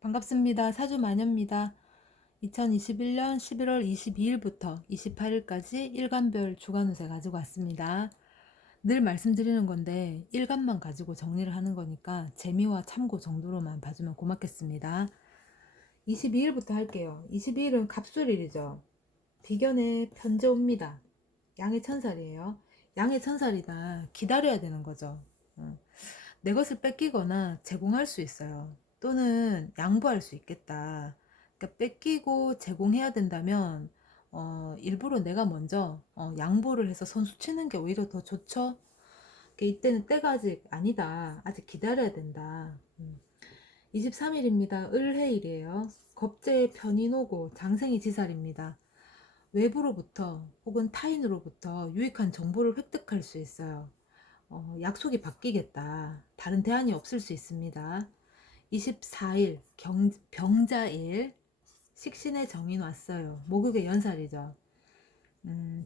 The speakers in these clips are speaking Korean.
반갑습니다. 사주마녀입니다. 2021년 11월 22일부터 28일까지 일간별 주간운세 가지고 왔습니다. 늘 말씀드리는 건데 일간만 가지고 정리를 하는 거니까 재미와 참고 정도로만 봐주면 고맙겠습니다. 22일부터 할게요. 22일은 갑술일이죠. 비견의 편제옵니다. 양의 천살이에요. 양의 천살이다. 기다려야 되는 거죠. 내 것을 뺏기거나 제공할 수 있어요. 또는 양보할 수 있겠다. 그러니까 뺏기고 제공해야 된다면 일부러 내가 먼저 양보를 해서 선수 치는 게 오히려 더 좋죠. 그러니까 이때는 때가 아직 아니다. 아직 기다려야 된다. 23일입니다. 을해일이에요. 겁재의 편인 오고 장생이 지살입니다. 외부로부터 혹은 타인으로부터 유익한 정보를 획득할 수 있어요. 약속이 바뀌겠다. 다른 대안이 없을 수 있습니다. 24일 병자일 식신의 정인 왔어요. 목욕의 연살이죠.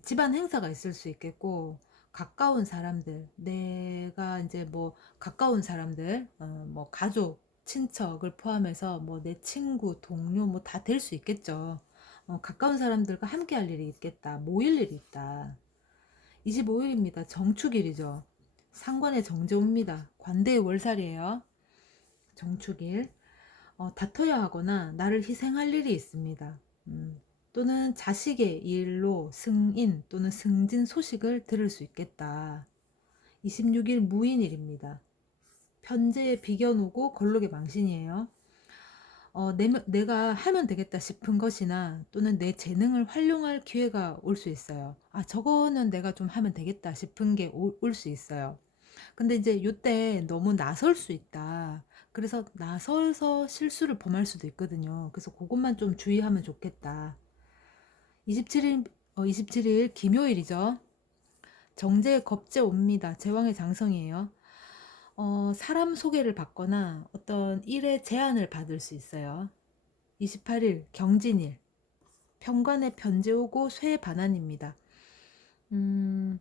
집안 행사가 있을 수 있겠고 가까운 사람들, 내가 이제 뭐 가까운 사람들, 뭐 가족, 친척을 포함해서 뭐 내 친구, 동료 뭐 다 될 수 있겠죠. 가까운 사람들과 함께 할 일이 있겠다. 모일 일이 있다. 25일입니다. 정축일이죠. 상관의 정제옵니다. 관대의 월살이에요. 정축일. 다퉈야 하거나 나를 희생할 일이 있습니다. 또는 자식의 일로 승인 또는 승진 소식을 들을 수 있겠다. 26일 무인일입니다. 편제의 비견 오고 걸록의 망신이에요. 내가 하면 되겠다 싶은 것이나 또는 내 재능을 활용할 기회가 올 수 있어요. 저거는 내가 좀 하면 되겠다 싶은 게 올 수 있어요. 근데 이제 요때 너무 나설 수 있다. 그래서 나서서 실수를 범할 수도 있거든요. 그래서 그것만 좀 주의하면 좋겠다. 27일, 27일 김요일이죠. 정제 겁제 옵니다. 제왕의 장성이에요. 사람 소개를 받거나 어떤 일의 제안을 받을 수 있어요. 28일 경진일. 편관의 편제 오고 쇠의 반환입니다. 음,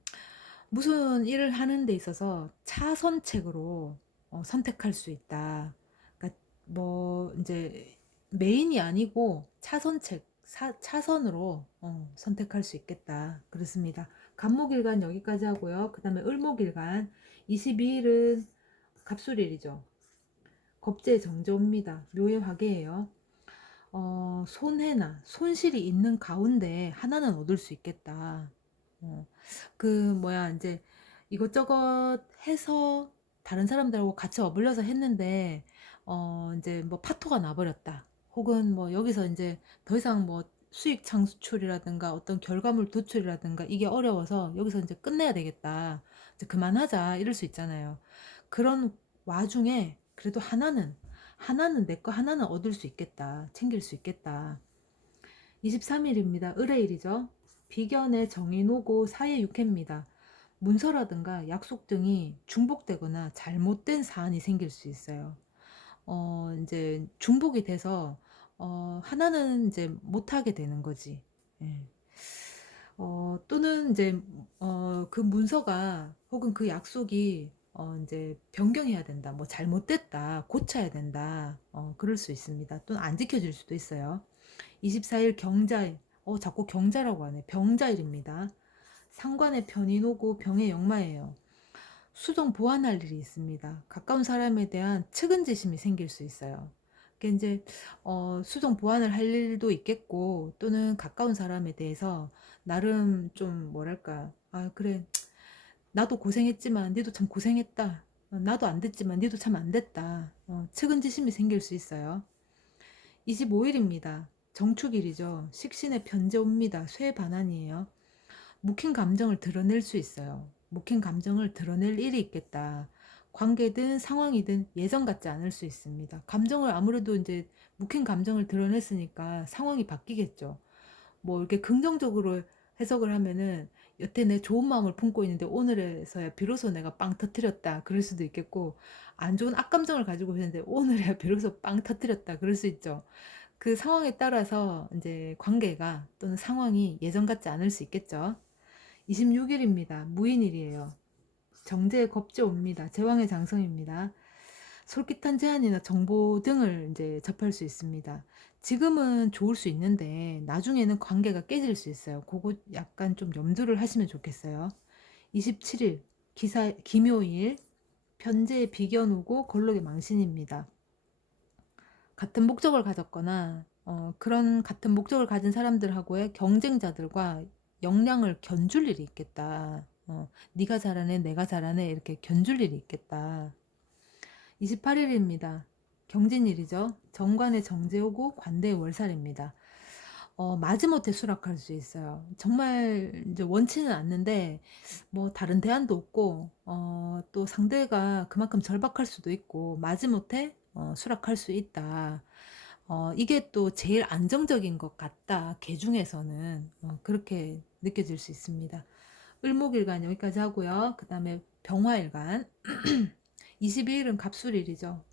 무슨 일을 하는 데 있어서 차선책으로 선택할 수 있다. 그러니까 뭐 이제 메인이 아니고 차선책, 차선으로 선택할 수 있겠다. 그렇습니다. 간목일간 여기까지 하고요. 그 다음에 을목일간 22일은 갑술일이죠. 겁재 정제옵니다. 묘의 화계예요. 손해나 손실이 있는 가운데 하나는 얻을 수 있겠다. 어, 그 뭐야 이제 이것저것 해서 다른 사람들하고 같이 어울려서 했는데 이제 뭐 파토가 나버렸다. 혹은 뭐 여기서 이제 더 이상 뭐 수익 창출이라든가 어떤 결과물 도출이라든가 이게 어려워서 여기서 이제 끝내야 되겠다. 이제 그만하자 이럴 수 있잖아요. 그런 와중에 그래도 하나는 내 거 하나는 얻을 수 있겠다. 챙길 수 있겠다. 23일입니다. 을해일이죠. 비견의 정인 오고 사의 육해입니다. 문서라든가 약속 등이 중복되거나 잘못된 사안이 생길 수 있어요. 이제 중복이 돼서 하나는 이제 못하게 되는 거지. 예. 또는 이제 그 문서가 혹은 그 약속이 이제 변경해야 된다. 뭐 잘못됐다. 고쳐야 된다. 그럴 수 있습니다. 또는 안 지켜질 수도 있어요. 24일 경자일. 자꾸 경자라고 하네. 병자일입니다. 상관의 편인 오고 병의 역마예요. 수정 보완할 일이 있습니다. 가까운 사람에 대한 측은지심이 생길 수 있어요. 그게 이제 수정 보완을 할 일도 있겠고 또는 가까운 사람에 대해서 나름 좀 뭐랄까 그래 나도 고생했지만 니도 참 고생했다. 나도 안 됐지만 니도 참 안 됐다. 측은지심이 생길 수 있어요. 25일입니다. 정축일이죠. 식신의 편제 옵니다. 쇠 반환이에요. 묵힌 감정을 드러낼 수 있어요. 묵힌 감정을 드러낼 일이 있겠다. 관계든 상황이든 예전 같지 않을 수 있습니다. 감정을 아무래도 이제 묵힌 감정을 드러냈으니까 상황이 바뀌겠죠. 뭐 이렇게 긍정적으로 해석을 하면은 여태 내 좋은 마음을 품고 있는데 오늘에서야 비로소 내가 빵 터뜨렸다 그럴 수도 있겠고 안 좋은 악감정을 가지고 있는데 오늘에야 비로소 빵 터뜨렸다 그럴 수 있죠. 그 상황에 따라서 이제 관계가 또는 상황이 예전 같지 않을 수 있겠죠. 26일입니다. 무인일이에요. 정제의 겁제 옵니다. 제왕의 장성입니다. 솔깃한 제안이나 정보 등을 이제 접할 수 있습니다. 지금은 좋을 수 있는데 나중에는 관계가 깨질 수 있어요. 그거 약간 좀 염두를 하시면 좋겠어요. 27일 기사 김요일 편제의 비견 오고 걸록의 망신입니다. 같은 목적을 가졌거나 그런 같은 목적을 가진 사람들하고의 경쟁자들과 역량을 견줄 일이 있겠다. 네가 잘하네, 내가 잘하네 이렇게 견줄 일이 있겠다. 28일입니다. 경진일이죠. 정관의 정제 오고 관대의 월살입니다. 마지못해 수락할 수 있어요. 정말 이제 원치는 않는데 뭐 다른 대안도 없고 또 상대가 그만큼 절박할 수도 있고 마지못해 수락할 수 있다. 이게 또 제일 안정적인 것 같다. 개 중에서는 그렇게 느껴질 수 있습니다. 을목일간 여기까지 하고요. 그 다음에 병화일간 22일은 갑술일이죠.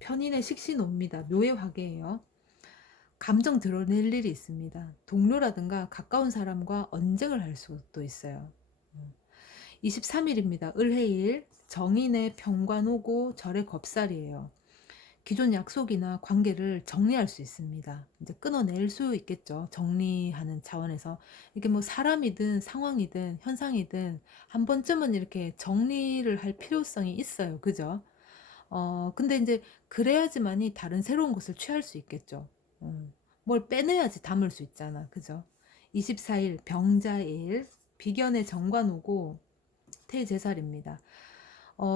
편인의 식신옵니다. 묘의 화계예요. 감정 드러낼 일이 있습니다. 동료라든가 가까운 사람과 언쟁을 할 수도 있어요. 23일입니다. 을해일 정인의 병관오고 절의 겁살이에요. 기존 약속이나 관계를 정리할 수 있습니다. 이제 끊어낼 수 있겠죠. 정리하는 차원에서. 이게 뭐 사람이든 상황이든 현상이든 한 번쯤은 이렇게 정리를 할 필요성이 있어요. 그죠? 근데 이제 그래야지만이 다른 새로운 것을 취할 수 있겠죠. 뭘 빼내야지 담을 수 있잖아. 그죠? 24일 병자일 비견의 정관 오고 태제살입니다.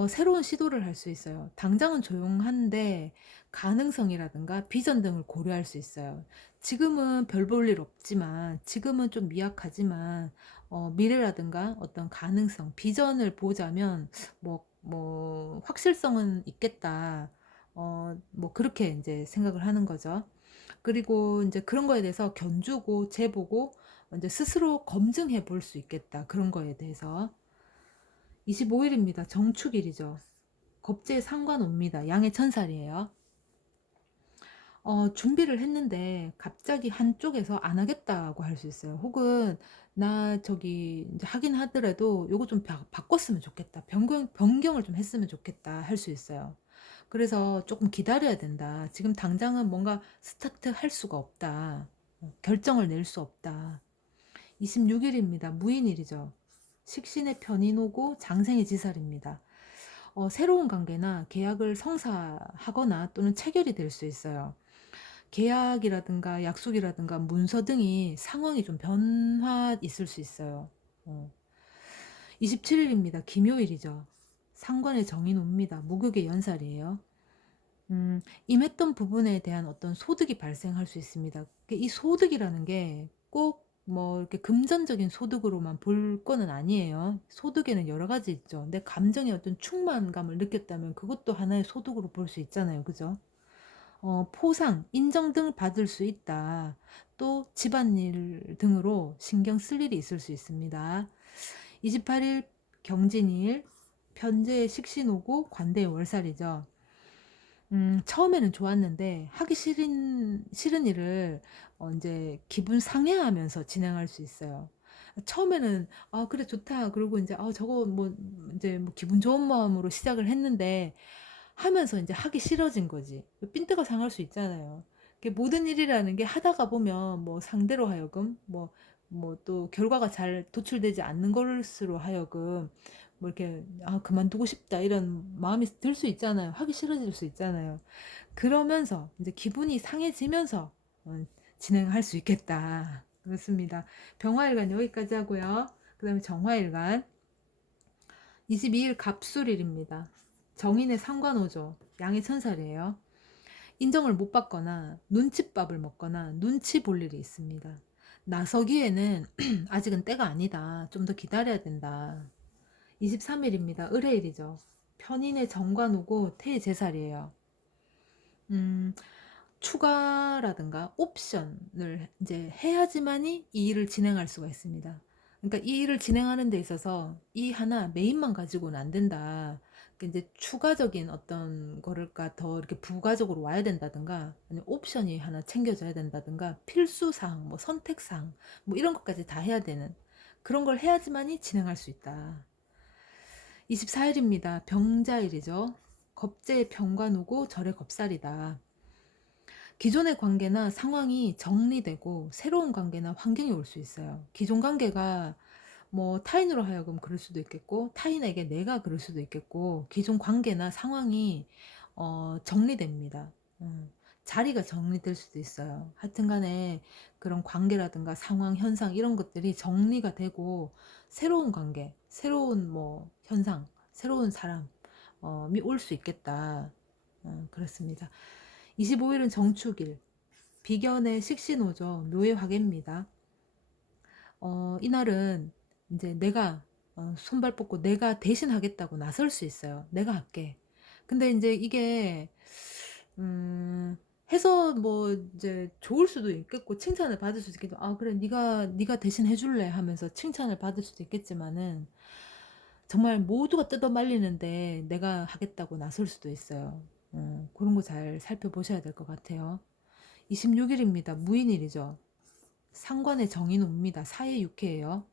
새로운 시도를 할 수 있어요. 당장은 조용한데 가능성이라든가 비전 등을 고려할 수 있어요. 지금은 별 볼 일 없지만, 지금은 좀 미약하지만, 미래라든가 어떤 가능성, 비전을 보자면, 확실성은 있겠다. 뭐, 그렇게 이제 생각을 하는 거죠. 그리고 이제 그런 거에 대해서 견주고, 재보고, 이제 스스로 검증해 볼 수 있겠다. 그런 거에 대해서. 25일입니다. 정축일이죠. 겁재에 상관옵니다. 양의 천살이에요. 준비를 했는데 갑자기 한쪽에서 안 하겠다고 할 수 있어요. 혹은 나 저기 이제 하긴 하더라도 요거 좀 바꿨으면 좋겠다. 변경을 좀 했으면 좋겠다 할 수 있어요. 그래서 조금 기다려야 된다. 지금 당장은 뭔가 스타트 할 수가 없다. 결정을 낼 수 없다. 26일입니다. 무인일이죠. 식신의 편인 오고 장생의 지살입니다. 새로운 관계나 계약을 성사하거나 또는 체결이 될 수 있어요. 계약이라든가 약속이라든가 문서 등이 상황이 좀 변화 있을 수 있어요. 27일입니다. 김요일이죠. 상관의 정인 옵니다. 목욕의 연살이에요. 임했던 부분에 대한 어떤 소득이 발생할 수 있습니다. 이 소득이라는 게 꼭 뭐 이렇게 금전적인 소득으로만 볼 거는 아니에요. 소득에는 여러 가지 있죠. 내 감정의 어떤 충만감을 느꼈다면 그것도 하나의 소득으로 볼 수 있잖아요. 그죠? 포상, 인정 등 받을 수 있다. 또 집안일 등으로 신경 쓸 일이 있을 수 있습니다. 28일 경진일, 편제의 식신오고 관대의 월살이죠. 처음에는 좋았는데 하기 싫은 일을 이제 기분 상해하면서 진행할 수 있어요. 처음에는 아 그래 좋다. 그리고 이제 저거 뭐 이제 뭐 기분 좋은 마음으로 시작을 했는데 하면서 이제 하기 싫어진 거지. 삔뜨가 상할 수 있잖아요. 모든 일이라는 게 하다가 보면 뭐 상대로 하여금 뭐 또 결과가 잘 도출되지 않는 것으로 하여금 뭐 이렇게 그만두고 싶다 이런 마음이 들 수 있잖아요. 하기 싫어질 수 있잖아요. 그러면서 이제 기분이 상해지면서 진행할 수 있겠다. 그렇습니다. 병화일간 여기까지 하고요. 그 다음에 정화일간 22일 갑술일입니다. 정인의 상관오죠. 양의 천살이에요. 인정을 못 받거나 눈칫밥을 먹거나 눈치 볼 일이 있습니다. 나서기에는 아직은 때가 아니다. 좀 더 기다려야 된다. 23일입니다. 을해일이죠. 편인의 정관 오고 태의 제살이에요. 음, 추가라든가 옵션을 이제 해야지만이 이 일을 진행할 수가 있습니다. 그러니까 이 일을 진행하는 데 있어서 이 하나 메인만 가지고는 안 된다. 그러니까 이제 추가적인 어떤 거를까 더 이렇게 부가적으로 와야 된다든가 아니면 옵션이 하나 챙겨져야 된다든가 필수 사항, 뭐 선택 사항, 뭐 이런 것까지 다 해야 되는 그런 걸 해야지만이 진행할 수 있다. 24일입니다. 병자일이죠. 겁제의 평관오고 절의 겁살이다. 기존의 관계나 상황이 정리되고 새로운 관계나 환경이 올 수 있어요. 기존 관계가 뭐 타인으로 하여금 그럴 수도 있겠고, 타인에게 내가 그럴 수도 있겠고, 기존 관계나 상황이 정리됩니다. 자리가 정리될 수도 있어요. 하여튼 간에 그런 관계라든가 상황, 현상 이런 것들이 정리가 되고 새로운 관계, 새로운 뭐 현상, 새로운 사람이 올 수 있겠다. 그렇습니다. 25일은 정축일, 비견의 식신호죠. 묘의 화개입니다. 이날은 이제 내가 손발 뻗고 내가 대신 하겠다고 나설 수 있어요. 내가 할게. 근데 이제 이게 해서 뭐 이제 좋을 수도 있겠고 칭찬을 받을 수도 있겠고, 아 그래 네가 대신 해줄래 하면서 칭찬을 받을 수도 있겠지만은 정말 모두가 뜯어 말리는데 내가 하겠다고 나설 수도 있어요. 그런 거 잘 살펴보셔야 될 것 같아요. 26일입니다. 무인일이죠. 상관의 정인 옵니다. 사의 육회예요.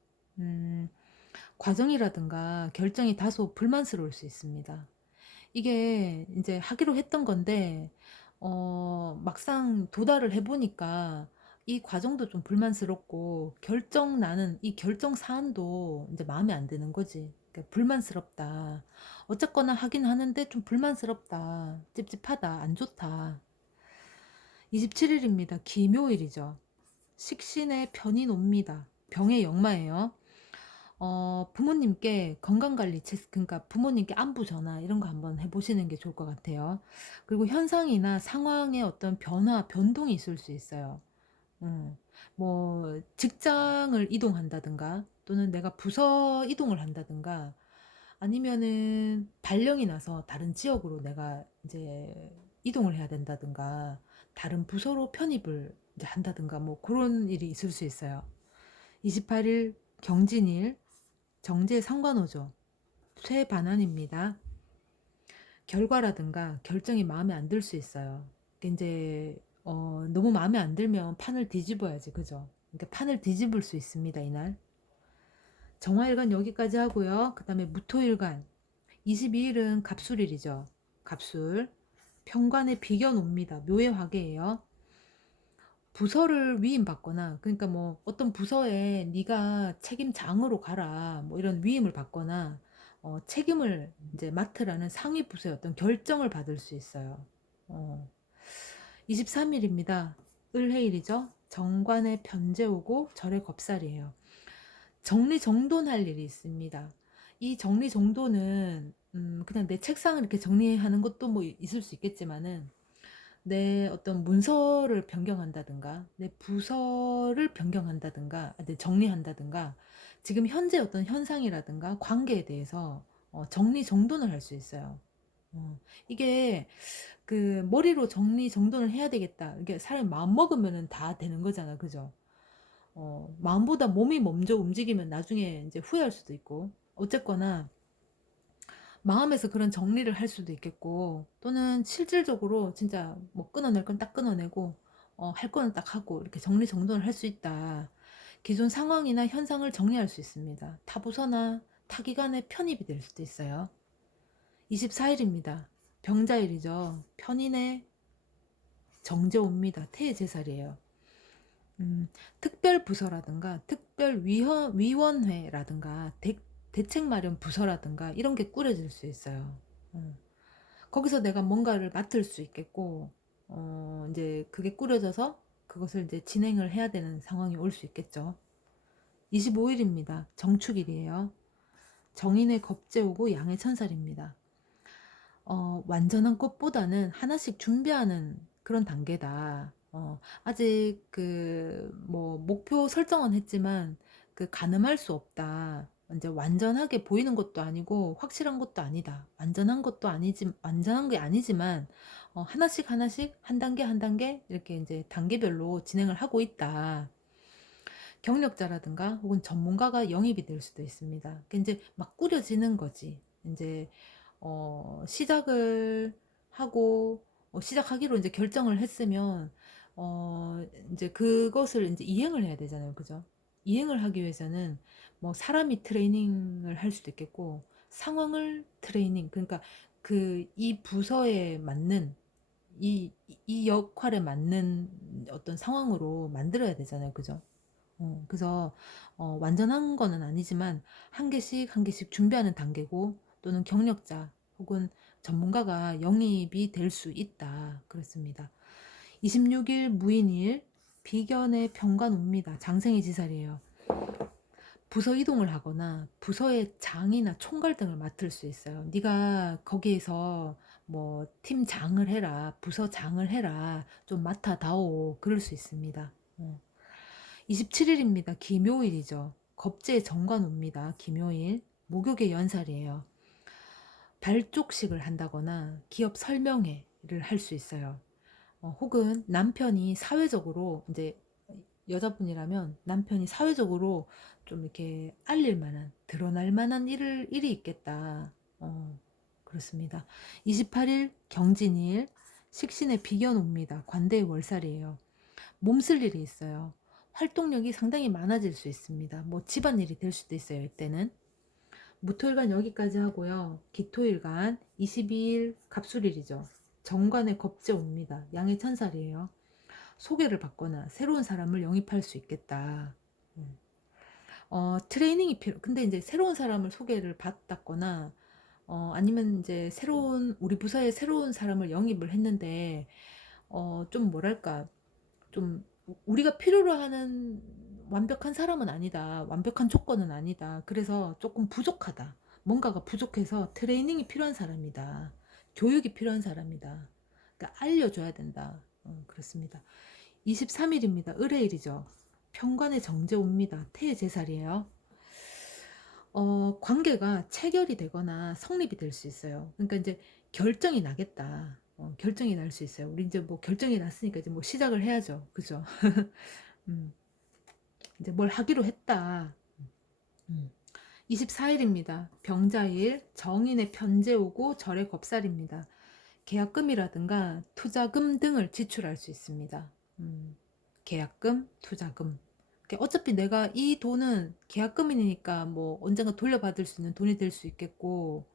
과정이라든가 결정이 다소 불만스러울 수 있습니다. 이게 이제 하기로 했던 건데 막상 도달을 해보니까 이 과정도 좀 불만스럽고 결정 나는 이 결정 사안도 이제 마음에 안 드는 거지. 그러니까 불만스럽다. 어쨌거나 하긴 하는데 좀 불만스럽다. 찝찝하다. 안 좋다. 27일입니다. 기묘일이죠. 식신의 편인 옵니다. 병의 역마예요. 부모님께 건강관리, 그러니까 부모님께 안부 전화 이런 거 한번 해보시는 게 좋을 것 같아요. 그리고 현상이나 상황의 어떤 변화, 변동이 있을 수 있어요. 뭐 직장을 이동한다든가 또는 내가 부서 이동을 한다든가 아니면은 발령이 나서 다른 지역으로 내가 이제 이동을 해야 된다든가 다른 부서로 편입을 이제 한다든가 뭐 그런 일이 있을 수 있어요. 28일 경진일 정제 상관호죠. 쇠 반환입니다. 결과라든가 결정이 마음에 안 들 수 있어요. 이제 너무 마음에 안 들면 판을 뒤집어야지, 그죠? 그러니까 판을 뒤집을 수 있습니다, 이날. 정화일간 여기까지 하고요. 그 다음에 무토일간 22일은 갑술일이죠. 갑술. 평관의 비견 옵니다. 묘의 화개예요. 부서를 위임받거나 그러니까 뭐 어떤 부서에 네가 책임장으로 가라 뭐 이런 위임을 받거나 책임을 이제 맡으라는 상위 부서의 어떤 결정을 받을 수 있어요. 23일입니다. 을해일이죠. 정관의 변제 오고 절의 겁살이에요. 정리정돈할 일이 있습니다. 이 정리정돈은 그냥 내 책상을 이렇게 정리하는 것도 뭐 있을 수 있겠지만은 내 어떤 문서를 변경한다든가 내 부서를 변경한다든가 정리한다든가 지금 현재 어떤 현상이라든가 관계에 대해서 정리정돈을 할 수 있어요. 이게 그 머리로 정리정돈을 해야 되겠다. 이게 사람이 마음 먹으면은 다 되는 거잖아, 그죠? 마음보다 몸이 먼저 움직이면 나중에 이제 후회할 수도 있고 어쨌거나 마음에서 그런 정리를 할 수도 있겠고 또는 실질적으로 진짜 뭐 끊어낼 건 딱 끊어내고 할 거는 딱 하고 이렇게 정리정돈을 할 수 있다. 기존 상황이나 현상을 정리할 수 있습니다. 타부서나 타기관에 편입이 될 수도 있어요. 24일입니다. 병자일이죠. 편인의 정제옵니다. 태의 제살이에요. 특별 부서라든가 특별 위원회라든가 대책 마련 부서라든가 이런 게 꾸려질 수 있어요. 거기서 내가 뭔가를 맡을 수 있겠고, 이제 그게 꾸려져서 그것을 이제 진행을 해야 되는 상황이 올 수 있겠죠. 25일입니다. 정축일이에요. 정인의 겁제 오고 양의 천살입니다. 완전한 꽃보다는 하나씩 준비하는 그런 단계다. 아직 그 뭐 목표 설정은 했지만 그 가늠할 수 없다. 이제 완전하게 보이는 것도 아니고 확실한 것도 아니다. 완전한 게 아니지만 하나씩 하나씩 한 단계 한 단계 이렇게 이제 단계별로 진행을 하고 있다. 경력자라든가 혹은 전문가가 영입이 될 수도 있습니다. 그러니까 이제 막 꾸려지는 거지. 이제 시작을 하고 시작하기로 이제 결정을 했으면 이제 그것을 이제 이행을 해야 되잖아요. 그죠? 이행을 하기 위해서는 뭐 사람이 트레이닝을 할 수도 있겠고 상황을 트레이닝 그러니까 이 부서에 맞는 이 역할에 맞는 어떤 상황으로 만들어야 되잖아요. 그죠? 그래서 완전한 거는 아니지만 한 개씩 한 개씩 준비하는 단계고, 또는 경력자 혹은 전문가가 영입이 될 수 있다. 그렇습니다. 26일 무인일, 비견의 평관옵니다. 장생의 지살이에요. 부서 이동을 하거나 부서의 장이나 총괄 등을 맡을 수 있어요. 네가 거기에서 뭐 팀장을 해라, 부서장을 해라, 좀 맡아다오, 그럴 수 있습니다. 27일입니다. 기묘일이죠. 겁재의 정관옵니다. 기묘일. 목욕의 연살이에요. 발족식을 한다거나 기업 설명회를 할 수 있어요. 혹은 남편이 사회적으로, 이제 여자분이라면 남편이 사회적으로 좀 이렇게 알릴 만한, 드러날 만한 일이 있겠다. 그렇습니다. 28일 경진일, 식신의 비견 옵니다. 관대의 월살이에요. 몸쓸 일이 있어요. 활동력이 상당히 많아질 수 있습니다. 뭐 집안일이 될 수도 있어요. 이때는. 무토일간 여기까지 하고요. 기토일간 22일 갑술일이죠. 정관의 겁재 옵니다. 양의 천살이에요. 소개를 받거나 새로운 사람을 영입할 수 있겠다. 트레이닝이 근데 이제 새로운 사람을 소개를 받았거나, 아니면 이제 우리 부서에 새로운 사람을 영입을 했는데, 좀 뭐랄까, 좀 우리가 필요로 하는 완벽한 사람은 아니다. 완벽한 조건은 아니다. 그래서 조금 부족하다. 뭔가가 부족해서 트레이닝이 필요한 사람이다. 교육이 필요한 사람이다. 그러니까 알려줘야 된다. 그렇습니다. 23일입니다. 을해일이죠. 편관의 정제 옵니다. 태의 제살이에요. 관계가 체결이 되거나 성립이 될 수 있어요. 그러니까 이제 결정이 나겠다. 결정이 날 수 있어요. 우리 이제 뭐 결정이 났으니까 이제 뭐 시작을 해야죠. 그죠? 음, 이제 뭘 하기로 했다. 음. 24일입니다. 병자일, 정인의 편제 오고 절의 겁살입니다. 계약금이라든가 투자금 등을 지출할 수 있습니다. 계약금, 투자금. 어차피 내가 이 돈은 계약금이니까 뭐 언젠가 돌려받을 수 있는 돈이 될 수 있겠고,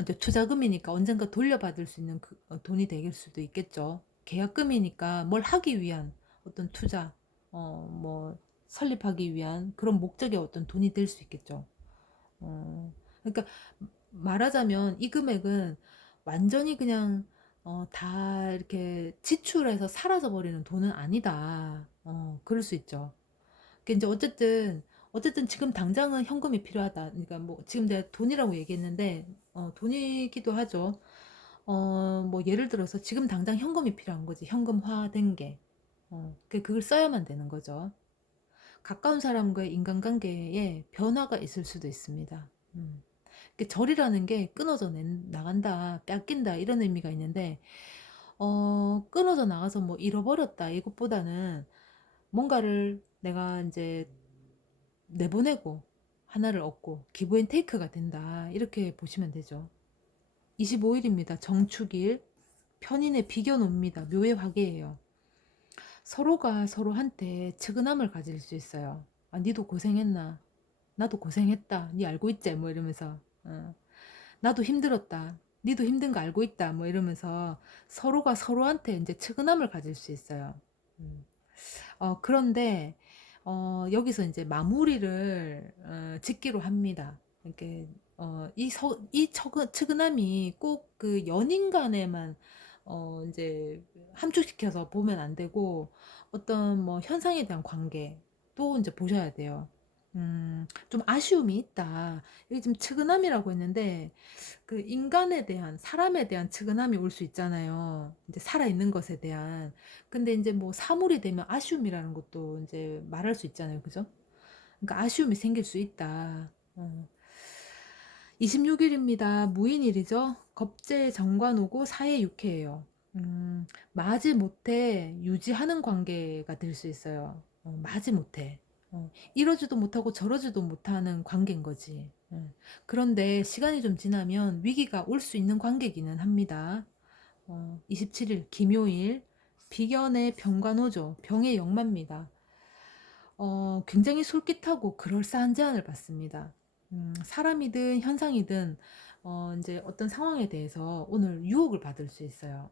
이제 투자금이니까 언젠가 돌려받을 수 있는 돈이 될 수도 있겠죠. 계약금이니까 뭘 하기 위한 어떤 투자, 뭐 설립하기 위한 그런 목적의 어떤 돈이 될 수 있겠죠. 그러니까 말하자면 이 금액은 완전히 그냥 다 이렇게 지출해서 사라져 버리는 돈은 아니다. 그럴 수 있죠. 그 이제 어쨌든 지금 당장은 현금이 필요하다. 그러니까 뭐 지금 내가 돈이라고 얘기했는데 돈이기도 하죠. 뭐 예를 들어서 지금 당장 현금이 필요한 거지. 현금화된 게. 그걸 써야만 되는 거죠. 가까운 사람과의 인간관계에 변화가 있을 수도 있습니다. 절이라는 게 끊어져 나간다, 뺏긴다, 이런 의미가 있는데, 끊어져 나가서 뭐 잃어버렸다, 이것보다는 뭔가를 내가 이제 내보내고 하나를 얻고 기브 앤 테이크가 된다, 이렇게 보시면 되죠. 25일입니다. 정축일, 편인의 비견 옵니다. 묘의 화계예요. 서로가 서로한테 측은함을 가질 수 있어요. 아, 니도 고생했나? 나도 고생했다. 니 알고 있지? 뭐 이러면서. 나도 힘들었다. 니도 힘든 거 알고 있다. 뭐 이러면서 서로가 서로한테 이제 측은함을 가질 수 있어요. 음. 그런데 여기서 이제 마무리를 짓기로 합니다. 이렇게 측은함이 꼭 그 연인 간에만 이제 함축시켜서 보면 안 되고, 어떤 뭐 현상에 대한 관계도 이제 보셔야 돼요. 좀 아쉬움이 있다. 여기 지금 측은함이라고 했는데, 그 인간에 대한, 사람에 대한 측은함이 올 수 있잖아요. 이제 살아있는 것에 대한. 근데 이제 뭐 사물이 되면 아쉬움이라는 것도 이제 말할 수 있잖아요. 그죠? 그러니까 아쉬움이 생길 수 있다. 26일입니다. 무인일이죠. 겁재 정관 오고 사해 육해예요. 마지 못해 유지하는 관계가 될 수 있어요. 마지 못해. 이러지도 못하고 저러지도 못하는 관계인 거지. 그런데 시간이 좀 지나면 위기가 올 수 있는 관계기는 합니다. 27일 김요일, 비견의 병관오죠. 병의 역마입니다. 굉장히 솔깃하고 그럴싸한 제안을 받습니다. 사람이든 현상이든 이제 어떤 상황에 대해서 오늘 유혹을 받을 수 있어요.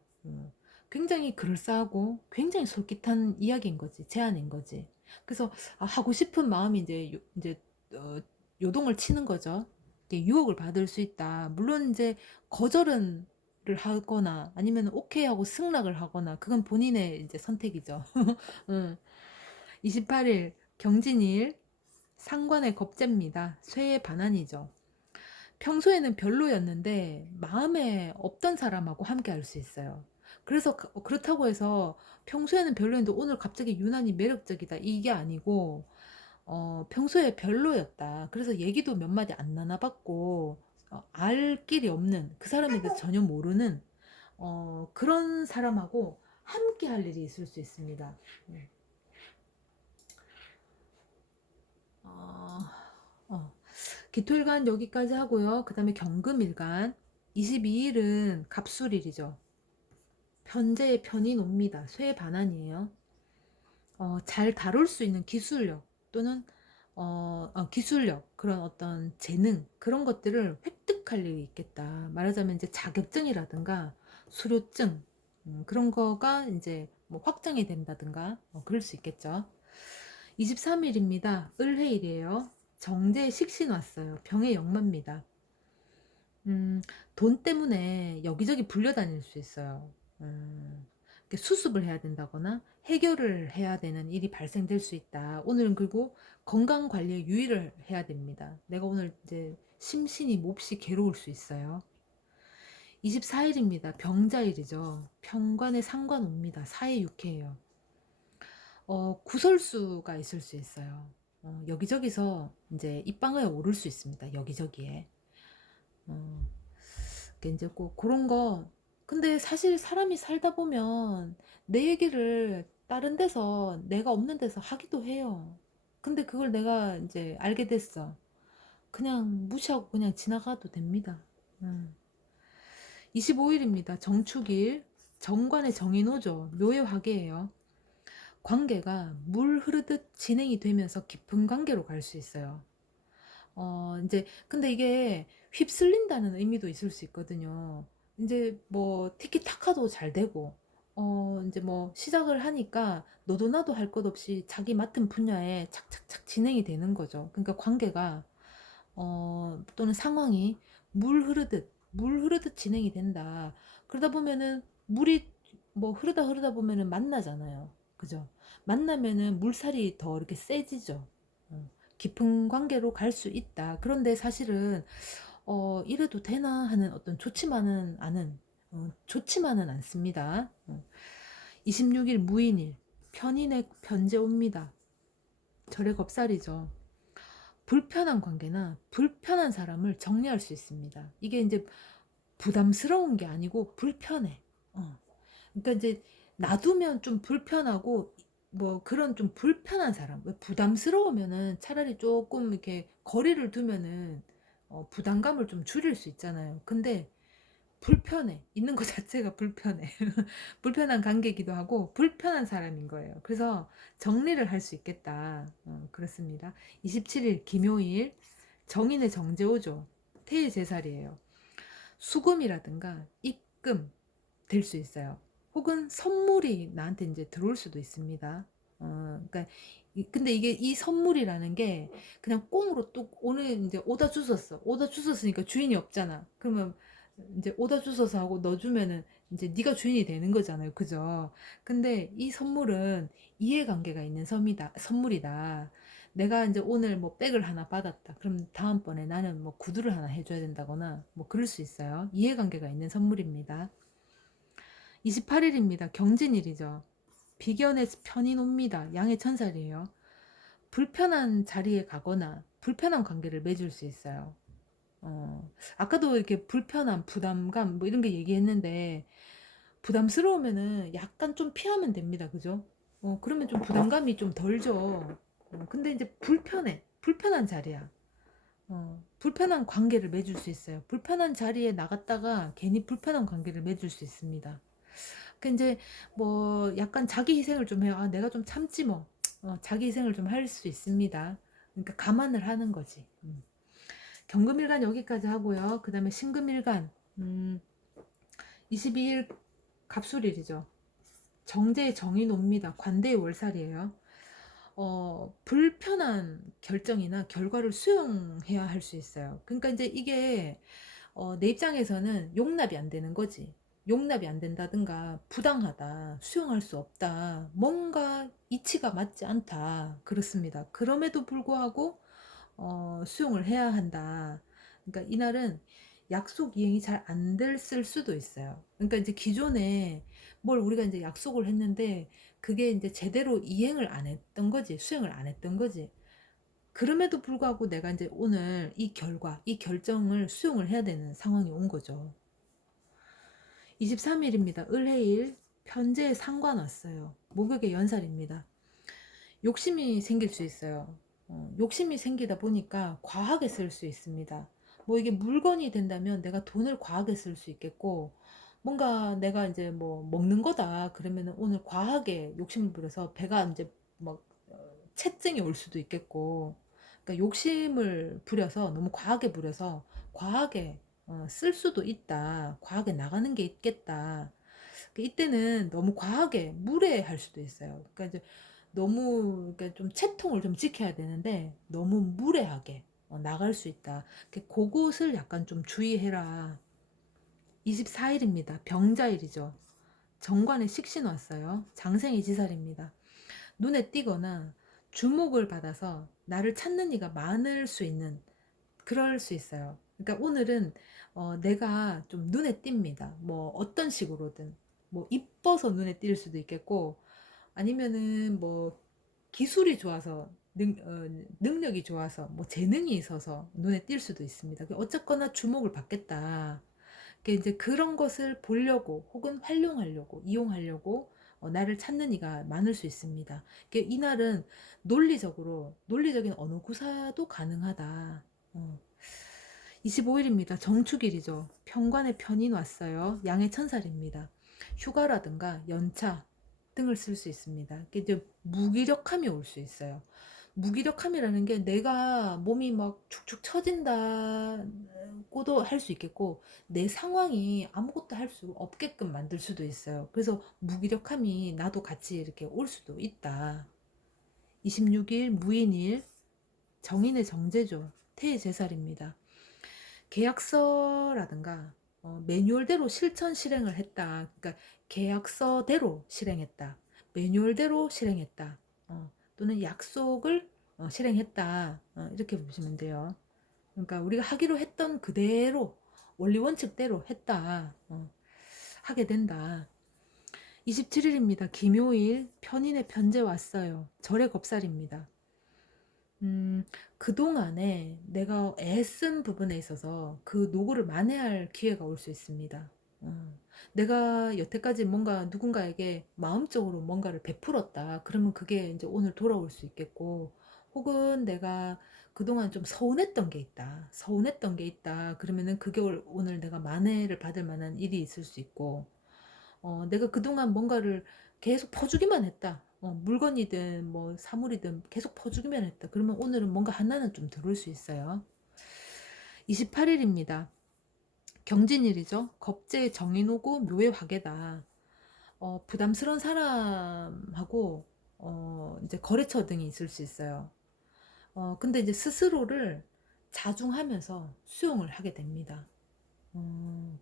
굉장히 그럴싸하고 굉장히 솔깃한 이야기인 거지, 제안인 거지. 그래서 하고 싶은 마음이 이제 어, 요동을 치는 거죠. 이게 유혹을 받을 수 있다. 물론 이제 거절은 를 하거나 아니면 오케이 하고 승낙을 하거나 그건 본인의 이제 선택이죠. 음. 28일 경진일 상관의 겁재입니다. 쇠의 반환이죠. 평소에는 별로였는데 마음에 없던 사람하고 함께 할 수 있어요. 그래서 그렇다고 해서 평소에는 별로였는데 오늘 갑자기 유난히 매력적이다 이게 아니고 평소에 별로였다. 그래서 얘기도 몇 마디 안 나눠봤고 알 길이 없는 그 사람에 대해서 전혀 모르는 그런 사람하고 함께 할 일이 있을 수 있습니다. 네. 어, 어. 기토일간 여기까지 하고요. 그 다음에 경금일간 22일은 갑술일이죠. 편제의 편이 놉니다. 쇠의 반환이에요. 잘 다룰 수 있는 기술력 또는 기술력 그런 어떤 재능 그런 것들을 획득할 일이 있겠다. 말하자면 이제 자격증이라든가 수료증 그런 거가 이제 뭐 확정이 된다든가 그럴 수 있겠죠. 23일입니다. 을해일이에요. 정제의 식신 왔어요. 병의 역마입니다. 음, 돈 때문에 여기저기 불려다닐 수 있어요. 이렇게 수습을 해야 된다거나 해결을 해야 되는 일이 발생될 수 있다. 오늘은 그리고 건강 관리에 유의를 해야 됩니다. 내가 오늘 이제 심신이 몹시 괴로울 수 있어요. 24일입니다. 병자일이죠. 병관에 상관 옵니다. 사해육해예요. 구설수가 있을 수 있어요. 여기저기서 이제 입방아에 오를 수 있습니다. 여기저기에. 어, 이제 꼭 그런 거. 근데 사실 사람이 살다 보면 내 얘기를 다른 데서 내가 없는 데서 하기도 해요. 근데 그걸 내가 이제 알게 됐어. 그냥 무시하고 그냥 지나가도 됩니다. 25일입니다. 정축일. 정관의 정인호죠. 묘의 화계예요. 관계가 물 흐르듯 진행이 되면서 깊은 관계로 갈 수 있어요. 이제 근데 이게 휩쓸린다는 의미도 있을 수 있거든요. 이제 뭐 티키타카도 잘 되고 이제 뭐 시작을 하니까 너도 나도 할 것 없이 자기 맡은 분야에 착착착 진행이 되는 거죠. 그러니까 관계가 또는 상황이 물 흐르듯 진행이 된다. 그러다 보면은 물이 뭐 흐르다 보면은 만나잖아요. 그죠? 만나면은 물살이 더 이렇게 세지죠. 깊은 관계로 갈 수 있다. 그런데 사실은 이래도 되나 하는 어떤 좋지만은 않습니다. 26일 무인일 편인의 편제 옵니다. 절의 겁살이죠. 불편한 관계나 불편한 사람을 정리할 수 있습니다. 이게 이제 부담스러운 게 아니고 불편해. 그러니까 이제 놔두면 좀 불편하고 뭐 그런 좀 불편한 사람, 왜 부담스러우면은 차라리 조금 이렇게 거리를 두면은 부담감을 좀 줄일 수 있잖아요. 근데 불편해. 있는 것 자체가 불편해. 불편한 관계이기도 하고 불편한 사람인 거예요. 그래서 정리를 할 수 있겠다. 그렇습니다. 27일 김요일 정인의 정제오죠. 태의 제살이에요. 수금이라든가 입금 될 수 있어요. 혹은 선물이 나한테 이제 들어올 수도 있습니다. 그러니까 근데 이게 이 선물이라는 게 그냥 꽁으로 뚝 오늘 이제 오다 주웠어. 오다 주웠으니까 주인이 없잖아. 그러면 이제 오다 주워서 하고 넣어주면은 이제 네가 주인이 되는 거잖아요. 그죠? 근데 이 선물은 이해관계가 있는 선물이다. 내가 이제 오늘 뭐 백을 하나 받았다. 그럼 다음번에 나는 뭐 구두를 하나 해줘야 된다거나 뭐 그럴 수 있어요. 이해관계가 있는 선물입니다. 28일입니다. 경진일이죠. 비견의 편인 옵니다. 양의 천살이에요. 불편한 자리에 가거나 불편한 관계를 맺을 수 있어요. 아까도 이렇게 불편함, 부담감 뭐 이런 게 얘기했는데 부담스러우면은 약간 좀 피하면 됩니다. 그죠? 그러면 좀 부담감이 좀 덜죠. 근데 이제 불편해. 불편한 자리야. 불편한 관계를 맺을 수 있어요. 불편한 자리에 나갔다가 괜히 불편한 관계를 맺을 수 있습니다. 그 이제 뭐 약간 자기 희생을 좀 해요. 내가 좀 참지 뭐. 자기 희생을 좀 할 수 있습니다. 그러니까 감안을 하는 거지. 경금일간 여기까지 하고요. 그 다음에 신금일간 22일 갑술일이죠. 정제의 정인 옵니다. 관대의 월살이에요. 불편한 결정이나 결과를 수용해야 할 수 있어요. 그러니까 이제 이게 내 입장에서는 용납이 안 되는 거지. 용납이 안 된다든가 부당하다, 수용할 수 없다, 뭔가 이치가 맞지 않다, 그렇습니다. 그럼에도 불구하고 수용을 해야 한다. 그러니까 이날은 약속 이행이 잘 안 됐을 수도 있어요. 그러니까 이제 기존에 뭘 우리가 이제 약속을 했는데 그게 이제 제대로 이행을 안 했던 거지, 수행을 안 했던 거지. 그럼에도 불구하고 내가 이제 오늘 이 결과, 이 결정을 수용을 해야 되는 상황이 온 거죠. 23일입니다. 을해일 편제에 상관 왔어요. 목욕의 연살입니다. 욕심이 생길 수 있어요. 욕심이 생기다 보니까 과하게 쓸 수 있습니다. 뭐 이게 물건이 된다면 내가 돈을 과하게 쓸 수 있겠고, 뭔가 내가 이제 뭐 먹는 거다 그러면은 오늘 과하게 욕심을 부려서 배가 이제 막 체증이 올 수도 있겠고, 그러니까 욕심을 부려서 너무 과하게 부려서 과하게 쓸 수도 있다. 과하게 나가는 게 있겠다. 이때는 너무 과하게 무례할 수도 있어요. 그러니까 이제 너무 그러니까 좀 채통을 좀 지켜야 되는데 너무 무례하게 나갈 수 있다. 그곳을 약간 좀 주의해라. 24일입니다. 병자일이죠. 정관에 식신 왔어요. 장생이 지살입니다. 눈에 띄거나 주목을 받아서 나를 찾는 이가 많을 수 있는 그럴 수 있어요. 그러니까 오늘은 내가 좀 눈에 띕니다. 뭐 어떤 식으로든 뭐 이뻐서 눈에 띌 수도 있겠고 아니면은 뭐 기술이 좋아서 능력이 좋아서 뭐 재능이 있어서 눈에 띌 수도 있습니다. 어쨌거나 주목을 받겠다. 이제 그런 것을 보려고 혹은 활용하려고 이용하려고 나를 찾는 이가 많을 수 있습니다. 이날은 논리적인 언어 구사도 가능하다. 25일입니다. 정축일이죠. 편관의 편인 왔어요. 양의 천살입니다. 휴가라든가 연차 등을 쓸 수 있습니다. 이제 무기력함이 올 수 있어요. 무기력함이라는 게 내가 몸이 막 축축 처진다고도 할 수 있겠고 내 상황이 아무것도 할 수 없게끔 만들 수도 있어요. 그래서 무기력함이 나도 같이 이렇게 올 수도 있다. 26일 무인일 정인의 정제죠. 태의 제살입니다. 계약서라든가 매뉴얼대로 실천 실행을 했다. 그러니까 계약서대로 실행했다. 매뉴얼대로 실행했다. 또는 약속을 실행했다. 이렇게 보시면 돼요. 그러니까 우리가 하기로 했던 그대로 원리 원칙대로 했다. 하게 된다. 27일입니다. 김요일 편인의 편제 왔어요. 절의 겁살입니다. 그동안에 내가 애쓴 부분에 있어서 그 노고를 만회할 기회가 올 수 있습니다. 내가 여태까지 뭔가 누군가에게 마음적으로 뭔가를 베풀었다. 그러면 그게 이제 오늘 돌아올 수 있겠고, 혹은 내가 그동안 좀 서운했던 게 있다. 서운했던 게 있다. 그러면은 그게 오늘 내가 만회를 받을 만한 일이 있을 수 있고, 내가 그동안 뭔가를 계속 퍼주기만 했다. 물건이든 뭐 사물이든 계속 퍼주기만 했다. 그러면 오늘은 뭔가 하나는 좀 들어올 수 있어요. 28일입니다. 경진일이죠. 겁재의 정인 오고 묘의 화계다. 부담스러운 사람하고 이제 거래처 등이 있을 수 있어요. 근데 이제 스스로를 자중하면서 수용을 하게 됩니다.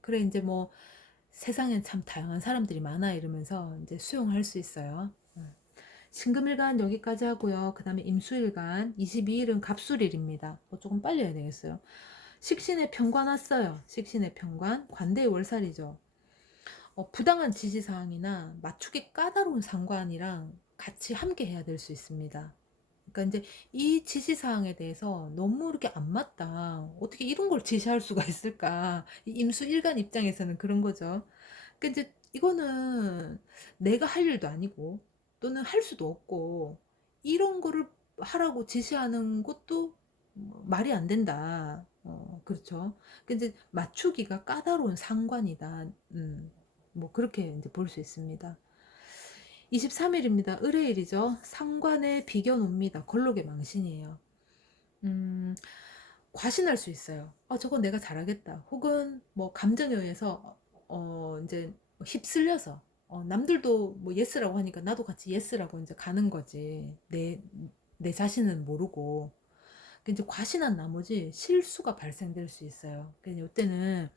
그래 이제 뭐 세상엔 참 다양한 사람들이 많아 이러면서 이제 수용할 수 있어요. 신금일간 여기까지 하고요. 그 다음에 임수일간 22일은 갑술일입니다. 조금 빨리 해야 되겠어요. 식신의 편관 왔어요. 식신의 편관 관대의 월살이죠. 부당한 지시사항이나 맞추기 까다로운 상관이랑 같이 함께 해야 될 수 있습니다. 그러니까 이제 이 지시사항에 대해서 너무 이렇게 안 맞다. 어떻게 이런 걸 지시할 수가 있을까? 이 임수일간 입장에서는 그런 거죠. 그러니까 이제 이거는 내가 할 일도 아니고 또는 할 수도 없고 이런 거를 하라고 지시하는 것도 말이 안 된다. 그렇죠. 그러니까 이제 맞추기가 까다로운 상관이다. 뭐 그렇게 이제 볼 수 있습니다. 23일입니다. 을해일이죠. 상관에 비견 옵니다. 걸록의 망신이에요. 음, 과신할 수 있어요. 저건 내가 잘하겠다. 혹은 뭐 감정에 의해서 이제 휩쓸려서 남들도 뭐 예스라고 하니까 나도 같이 예스라고 이제 가는 거지. 내 자신은 모르고. 이제 과신한 나머지 실수가 발생될 수 있어요. 그래서 이때는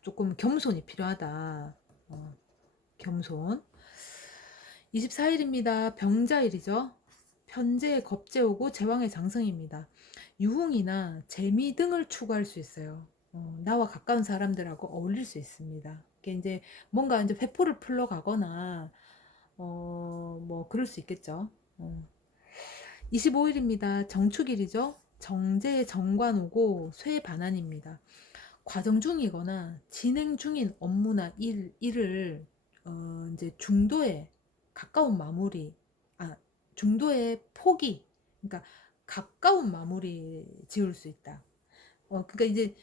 조금 겸손이 필요하다. 겸손. 24일입니다. 병자일이죠. 편제의 겁재오고 제왕의 장성입니다. 유흥이나 재미 등을 추구할 수 있어요. 나와 가까운 사람들하고 어울릴 수 있습니다. 이게 이제 뭔가 이제 회포를 풀러 가거나 뭐 그럴 수 있겠죠. 25일입니다. 정축일이죠. 정제의 정관오고 쇠의 반환입니다. 과정 중이거나 진행 중인 업무나 일을 이제 중도에 가까운 마무리, 중도의 포기, 그러니까 가까운 마무리 지을 수 있다. 그러니까 이제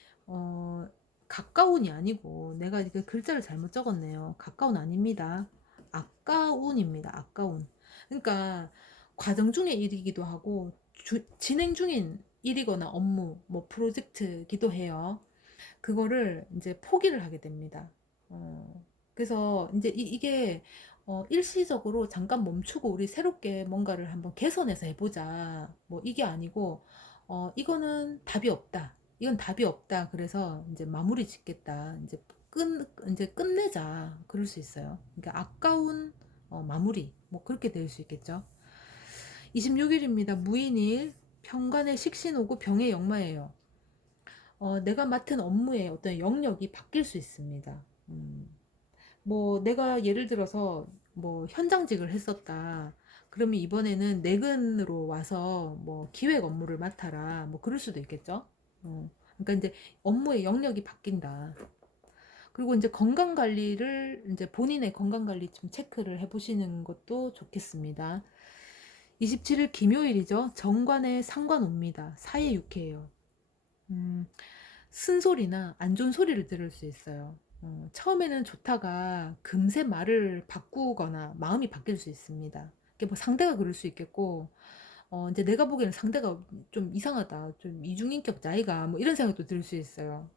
가까운이 아니고 내가 이거 글자를 잘못 적었네요. 가까운 아닙니다. 아까운입니다. 아까운. 그러니까 과정 중의 일이기도 하고 진행 중인 일이거나 업무, 뭐 프로젝트기도 해요. 그거를 이제 포기를 하게 됩니다. 그래서 이제 이게 일시적으로 잠깐 멈추고 우리 새롭게 뭔가를 한번 개선해서 해보자. 뭐 이게 아니고 이거는 답이 없다. 이건 답이 없다. 그래서 이제 마무리 짓겠다. 이제 끝내자. 그럴 수 있어요. 그러니까 아까운 마무리. 뭐 그렇게 될 수 있겠죠. 26일입니다. 무인일. 편관의 식신오고 병의 역마예요. 내가 맡은 업무의 어떤 영역이 바뀔 수 있습니다. 뭐 내가 예를 들어서 뭐 현장직을 했었다. 그러면 이번에는 내근으로 와서 뭐 기획 업무를 맡아라. 뭐 그럴 수도 있겠죠. 그러니까 이제 업무의 영역이 바뀐다. 그리고 이제 건강 관리를 이제 본인의 건강 관리 좀 체크를 해보시는 것도 좋겠습니다. 27일 김요일이죠. 정관의 상관옵니다. 사회육회예요. 음, 쓴소리나 안 좋은 소리를 들을 수 있어요. 처음에는 좋다가 금세 말을 바꾸거나 마음이 바뀔 수 있습니다. 이게 뭐 상대가 그럴 수 있겠고, 이제 내가 보기에는 상대가 좀 이상하다, 좀 이중인격자이가 뭐 이런 생각도 들 수 있어요.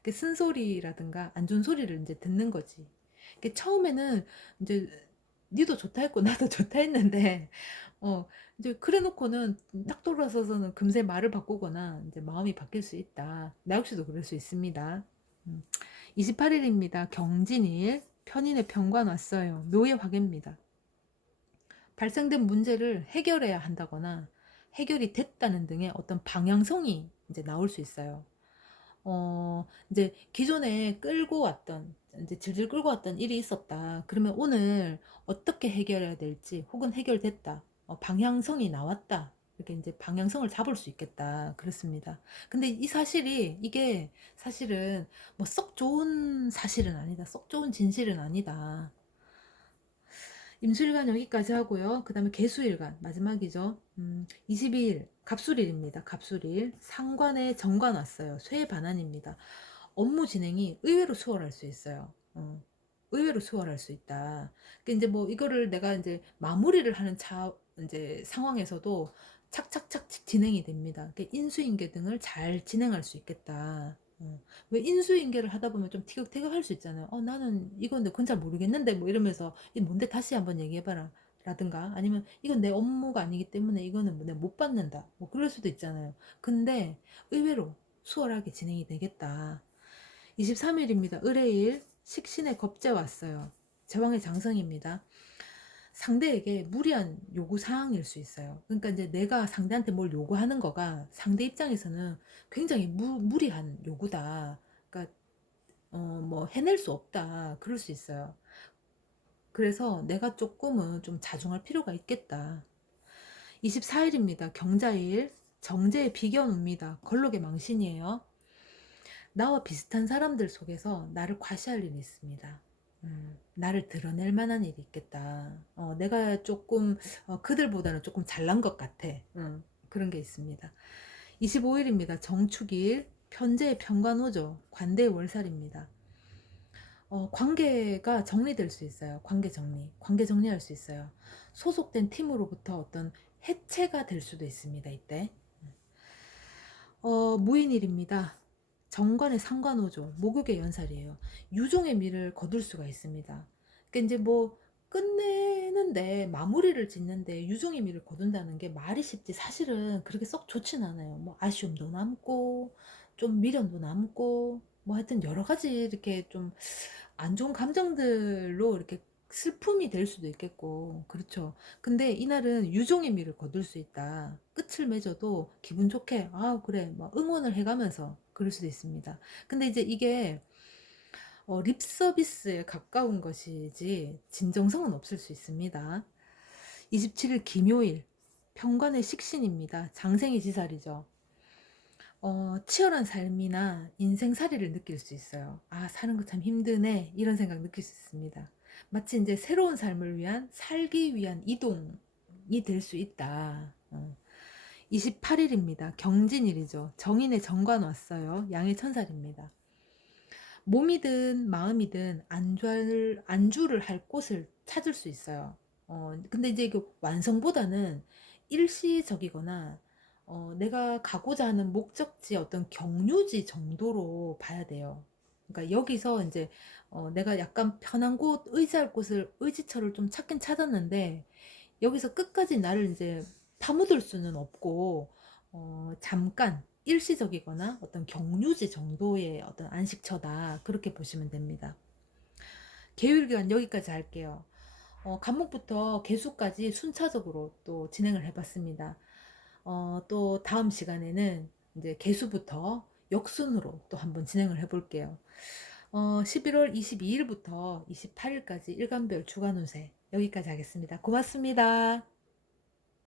그 쓴소리라든가 안 좋은 소리를 이제 듣는 거지. 처음에는 이제 니도 좋다 했고 나도 좋다 했는데 이제 그래 놓고는 딱 돌아서서는 금세 말을 바꾸거나 이제 마음이 바뀔 수 있다. 나 역시도 그럴 수 있습니다. 28일입니다. 경진일. 편인의 편관 왔어요. 묘의 화개입니다. 발생된 문제를 해결해야 한다거나 해결이 됐다는 등의 어떤 방향성이 이제 나올 수 있어요. 이제 기존에 끌고 왔던, 이제 질질 끌고 왔던 일이 있었다. 그러면 오늘 어떻게 해결해야 될지, 혹은 해결됐다. 방향성이 나왔다. 이렇게 이제 방향성을 잡을 수 있겠다. 그렇습니다. 근데 이 사실이, 이게 사실은 뭐 썩 좋은 사실은 아니다. 썩 좋은 진실은 아니다. 임수일간 여기까지 하고요. 그 다음에 개수일간 마지막이죠. 22일 갑술일입니다. 갑술일 상관에 정관 왔어요. 쇠의 반환입니다. 업무 진행이 의외로 수월할 수 있어요. 의외로 수월할 수 있다. 그러니까 이제 뭐 이거를 내가 이제 마무리를 하는 이제 상황에서도 착착착 진행이 됩니다. 그러니까 인수인계 등을 잘 진행할 수 있겠다. 왜 인수인계를 하다 보면 좀 티격태격할 수 있잖아요. 나는 이건데 그건 잘 모르겠는데 뭐 이러면서 이 뭔데 다시 한번 얘기해봐라. 라든가 아니면 이건 내 업무가 아니기 때문에 이거는 뭐 내가 못 받는다. 뭐 그럴 수도 있잖아요. 근데 의외로 수월하게 진행이 되겠다. 23일입니다. 을해일 식신의 겁재 왔어요. 제왕의 장성입니다. 상대에게 무리한 요구 사항일 수 있어요. 그러니까 이제 내가 상대한테 뭘 요구하는 거가 상대 입장에서는 굉장히 무리한 요구다. 그러니까 뭐 해낼 수 없다. 그럴 수 있어요. 그래서 내가 조금은 좀 자중할 필요가 있겠다. 24일입니다. 경자일 정제의 비견 옵니다. 걸록의 망신이에요. 나와 비슷한 사람들 속에서 나를 과시할 일이 있습니다. 나를 드러낼 만한 일이 있겠다. 내가 조금 그들보다는 조금 잘난 것 같아. 그런 게 있습니다. 25일입니다. 정축일 편제의 편관호죠. 관대의 월살입니다. 관계가 정리될 수 있어요. 관계 정리할 수 있어요. 소속된 팀으로부터 어떤 해체가 될 수도 있습니다. 이때 무인일입니다. 정관의 상관오조, 목욕의 연살이에요. 유종의 미를 거둘 수가 있습니다. 그러니까 이제 뭐 끝내는데 마무리를 짓는데 유종의 미를 거둔다는 게 말이 쉽지 사실은 그렇게 썩 좋진 않아요. 뭐 아쉬움도 남고 좀 미련도 남고 뭐 하여튼 여러 가지 이렇게 좀 안 좋은 감정들로 이렇게 슬픔이 될 수도 있겠고 그렇죠. 근데 이날은 유종의 미를 거둘 수 있다. 끝을 맺어도 기분 좋게 아 그래 막 응원을 해가면서 그럴 수도 있습니다. 근데 이제 이게 립 서비스에 가까운 것이지 진정성은 없을 수 있습니다. 27일 김요일 평관의 식신입니다. 장생의 지살이죠. 치열한 삶이나 인생살이를 느낄 수 있어요. 아, 사는 거 참 힘드네. 이런 생각 느낄 수 있습니다. 마치 이제 새로운 삶을 위한, 살기 위한 이동이 될 수 있다. 28일입니다. 경진일이죠. 정인의 정관 왔어요. 양의 천살입니다. 몸이든 마음이든 안주를 할 곳을 찾을 수 있어요. 근데 이제 그 완성보다는 일시적이거나 내가 가고자 하는 목적지 어떤 경유지 정도로 봐야 돼요. 그러니까 여기서 이제 내가 약간 편한 곳, 의지할 곳을 의지처를 좀 찾긴 찾았는데 여기서 끝까지 나를 이제 파묻을 수는 없고 잠깐 일시적이거나 어떤 경유지 정도의 어떤 안식처다 그렇게 보시면 됩니다. 계율기간 여기까지 할게요. 간목부터 개수까지 순차적으로 또 진행을 해봤습니다. 또 다음 시간에는 이제 개수부터 역순으로 또 한번 진행을 해볼게요. 11월 22일부터 28일까지 일간별 주간 운세 여기까지 하겠습니다. 고맙습니다.